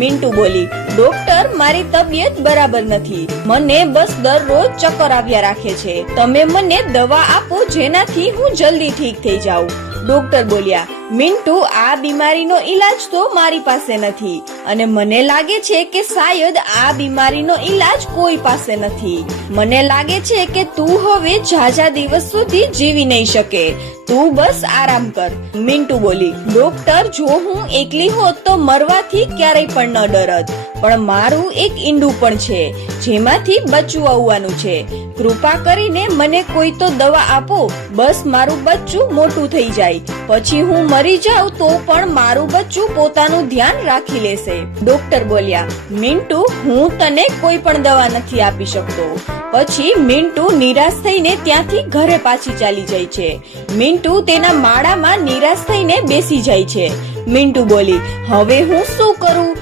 મિન્ટુ બોલી, ડોક્ટર મારી તબિયત બરાબર નથી, મને બસ દરરોજ ચક્કર આવ્યા રાખે છે, તમે મને દવા આપો જેનાથી હું જલ્દી ઠીક થઈ જાઉં. ડોક્ટર બોલ્યા, મિન્ટુ આ બીમારીનો ઈલાજ તો મારી પાસે નથી અને મને લાગે છે કે શાયદ આ બીમારીનો ઈલાજ કોઈ પાસે નથી. મને લાગે છે કે તું હવે ઝાઝા દિવસ સુધી જીવી નહીં શકે, તું બસ આરામ કર. મિન્ટુ બોલી, ડોક્ટર જો હું એકલી હોત તો મરવાથી ક્યારેય પણ ન ડરત, પણ મારું એક ઈંડું પણ છે જેમાંથી બચ્ચું આવવાનું છે, કૃપા કરીને મને કોઈ તો દવા આપો, બસ મારું બચ્ચું મોટું થઈ જાય, પછી હું મરી જાઉં તો પણ મારું બચ્ચું પોતાનું ધ્યાન રાખી લેશે. ડોક્ટર બોલ્યા, મિન્ટુ હું તને કોઈ પણ દવા નથી આપી શકતો. પછી મિન્ટુ નિરાશ થઈને ત્યાંથી ઘરે પાછી ચાલી જાય છે. મિન્ટુ તેના માળામાં નિરાશ થઈને બેસી જાય છે. મિન્ટુ બોલી, હવે હું શું કરું?